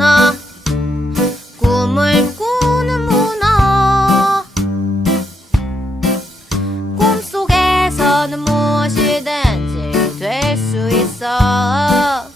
문화 꿈을 꾸는 문화 꿈속에서는 무엇이든지 될 수 있어.